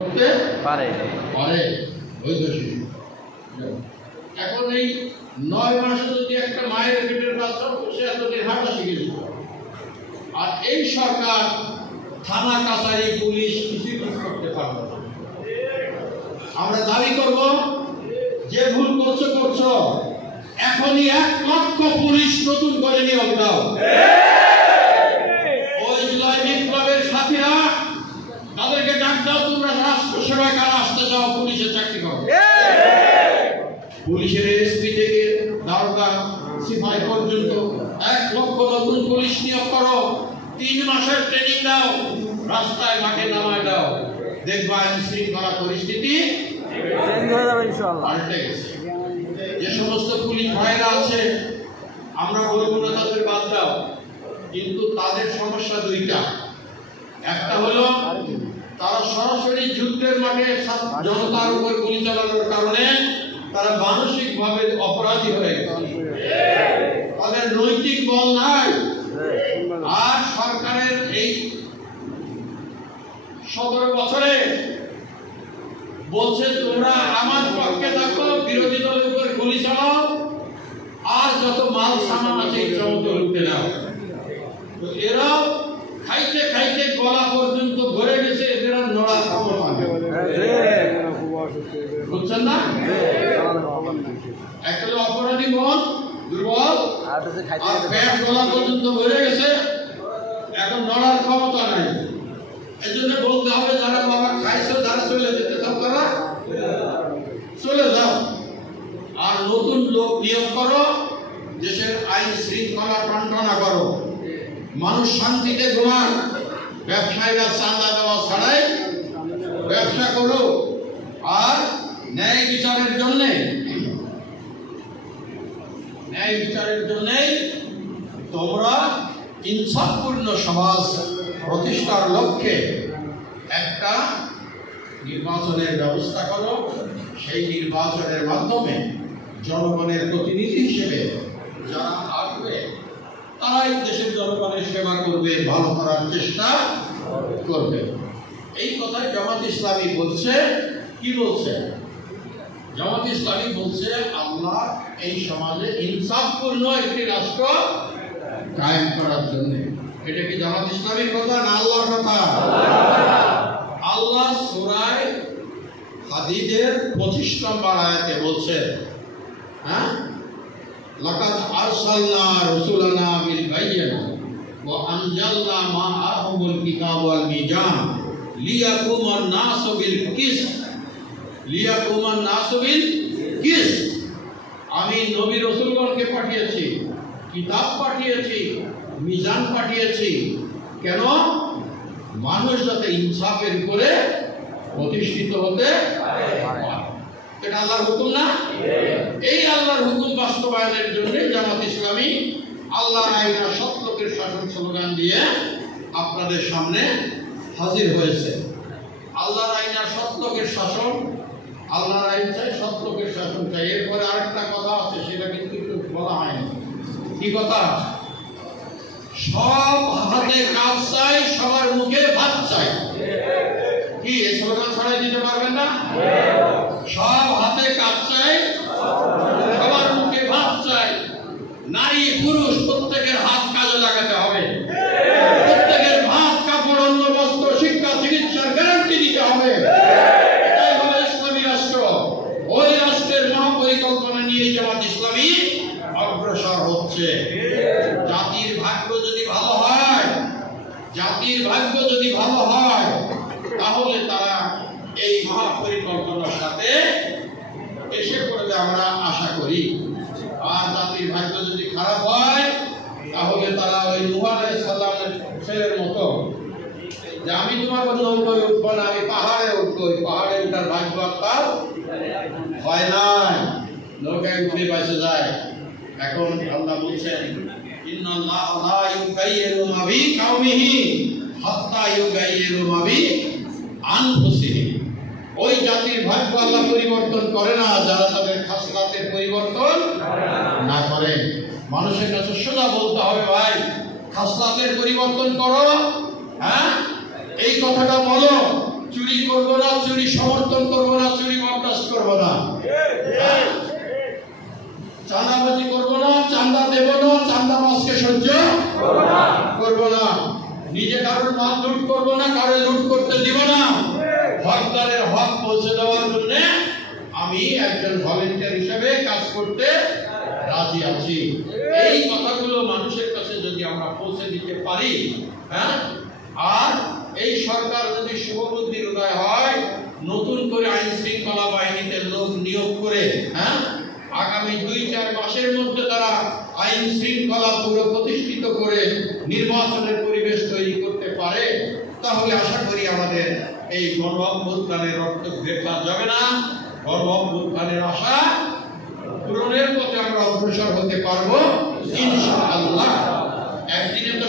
করতে পারে বৈধ শিশু। এখন এই 9 মাস যদি একটা মায়ের পেটের বাচ্চা সে এত হাঁটা শিখে যেত, আর এই সরকার থানা কাছারি পুলিশ কিছুই করতে পারবে না। আমরা দাবি করব যে ভুল করছো এখনই 1 লক্ষ পুলিশ নতুন করে নিয়োগ দাও। ওই জুলাই বিপ্লবের সাথীরা তাদেরকে ডাক দাও, তোমরা রাষ্ট্র সেবায় কারা আসতে চাও পুলিশের চাকরি করো। পুলিশের এসপি থেকে দারোগা সিপাহি পর্যন্ত 1 লক্ষ নতুন পুলিশ নিয়োগ করো। 3 মাসের ট্রেনিং দাও, রাস্তায় মাঠে নামায় দাও, দেখবা আইন শৃঙ্খলা পরিস্থিতি পাল্টে গেছে। যে সমস্ত পুলিশ ভাইরা আছে আমরা বলবো না তাদের বাদ দাও, কিন্তু তাদের সমস্যা 2টা। একটা হলো তারা সরাসরি যুদ্ধের মাঠে জনতার উপর গুলি চালানোর কারণে তারা মানসিকভাবে অপরাধী হয়ে গেছে, তাদের নৈতিক বল নাই। আর সরকারের এই 17 বছরে বলছে তোমরা আমার পক্ষে থাকো, বিরোধী দলের উপর গুলি চালাও, আর যত মাল সামান আছে ইচ্ছা মতো লুটে নাও। তো এরাও খাইতে খাইতে গলা পর্যন্ত ভরে গেছে, এদের আর নড়ার ক্ষমতা নেই। বুঝছেন না? একটা অপরাধী মন দুর্বল, আর পেট গলা পর্যন্ত ভরে গেছে, এখন নড়ার ক্ষমতা নাই। এই জন্য বলতে হবে যারা বাবা খাইছো, যারা চলে যেতে চাও তারা চলে যাও, আর নতুন লোক নিয়োগ করো, দেশের আইন শৃঙ্খলা টনটনা করো, মানুষ শান্তিতে ঘুমান, ব্যবসায়ীরা চাঁদা দেওয়া ছাড়াই ব্যবসা করো, আর ন্যায় বিচারের জন্যে তোমরা ইনসাফপূর্ণ সমাজ প্রতিষ্ঠার লক্ষ্যে একটা নির্বাচনের ব্যবস্থা করো। সেই নির্বাচনের মাধ্যমে জনগণের প্রতিনিধি হিসেবে যারা আসবে তারাই দেশের জনগণের সেবা করবে, ভালো করার চেষ্টা করবে। এই কথাই জামাত ইসলামী বলছে। কি বলছে জামাত ইসলামী? বলছে আল্লাহ এই সমাজে ইনসাফপূর্ণ একটি রাষ্ট্র কায়েম করার জন্য। এটা কি জামাত ইসলামীর কথা না আল্লাহর কথা? আল্লাহ সূরা হাদীদের 25 নম্বর আয়াতে বলছে, হ্যাঁ, লাকাদ আরসালনা রাসূলানা বিল বায়িনাতি ওয়া আনজালনা মাআহুমুল কিতাব ওয়াল মিজান লিয়াকুমান নাসু বিল কিসত। আমি নবী রাসূলগণকে পাঠিয়েছি, কিতাব পাঠিয়েছি, মিজান পাঠিয়েছি, কেন? মানুষ যাতে ইনসাফের উপরে প্রতিষ্ঠিত হতে পারে। এটা আল্লাহর হুকুম না? এই আল্লাহর হুকুম বাস্তবায়নের জন্য জামাত ইসলামী আল্লাহর আইন আর সৎ লোকের শাসন স্লোগান দিয়ে আপনাদের সামনে হাজির হয়েছে। আল্লাহর আইন আর সৎ লোকের শাসন, আল্লাহর আইন চাই, সৎ লোকের শাসন চাই। এরপরে আরেকটা কথা আছে, সেটা কিন্তু একটু বলা হয়নি। কি কথা? সব হাতে কাজ চাই, সবার মুখে ভাত চাই। কি এই স্লোগান ছড়াই দিতে পারবেন না? সব হাতে কাজ চাই, সবার মুখে ভাত চাই। নারী পুরুষ প্রত্যেকের হাত কাজে লাগাতে হবে, প্রত্যেকের ভাত কাপড় অন্ন বস্ত্র শিক্ষা চিকিৎসার গ্যারান্টি দিতে হবে। এটাই হলো ইসলামী রাষ্ট্র। ওই রাষ্ট্রের মহাপরিকল্পনা নিয়ে জামাত ইসলামী অগ্রসর হচ্ছে। জাতির ভাগ্য যদি ভালো হয়, তাহলে তারা এই মহাপরিকল্পনার সাথে এসে পড়বে আমরা আশা করি। আর জাতির ভাগ্য যদি খারাপ হয়, তাহলে তারা ওই নূহ আলাইহিস সালামের ছেলের মতো, যে আমি তোমার নৌকায় উঠবো না, আমি পাহাড়ে উঠবো। পাহাড়ে উঠার ভাগ্য তার হয় নাই, নৌকায় উঠে বেঁচে যায়। এখন আল্লাহ বলছেন, ইন্নাল্লাহা লা ইউগাইয়িরু মা বিকাওমিহি হাত্তা ইউগাইয়িরু মা বিআনফুসিহিম। ওই জাতির ভাগ্য আল্লাহ পরিবর্তন করে না যারা তাদের খাসলাতের পরিবর্তন না করে। মানুষের কাছে সোজা বলতে হবে, ভাই খাসলাতের পরিবর্তন করো, হ্যাঁ, এই কথাটা বলো। চুরি করবো না, চুরি সমর্থন করবো না, চুরি বরদাস্ত করবো না, চাঁদাবাজি করবো না, চাঁদা দেব না, চাঁদাবাজকে সহ্য করবো না, নিজে কারোর মাল লুট করবো না, কারো লুট করতে দিব না, হকদারের হক পৌঁছে দেওয়ার জন্য আমি একজন ভলেন্টিয়ার হিসেবে কাজ করতে রাজি আছি। এই কথাগুলো মানুষের কাছে যদি আমরা পৌঁছে দিতে পারি, হ্যাঁ, আর এই সরকার যদি শুভবুদ্ধির উদয় হয়, নতুন করে আইন শৃঙ্খলা বাহিনীতে লোক নিয়োগ করে, হ্যাঁ, আগামী 2-4 মাসের মধ্যে তারা আইন শৃঙ্খলা পুরো প্রতিষ্ঠিত করে নির্বাচনের পরিবেশ তৈরি করতে পারে, তাহলে আশা করি আমাদের এই গণ অভ্যুত্থানের অর্থ বেকার যাবে না। গণ অভ্যুত্থানের আশা পূরণের পথে আমরা অগ্রসর হতে পারবো ইনশাআল্লাহ। একদিনে তো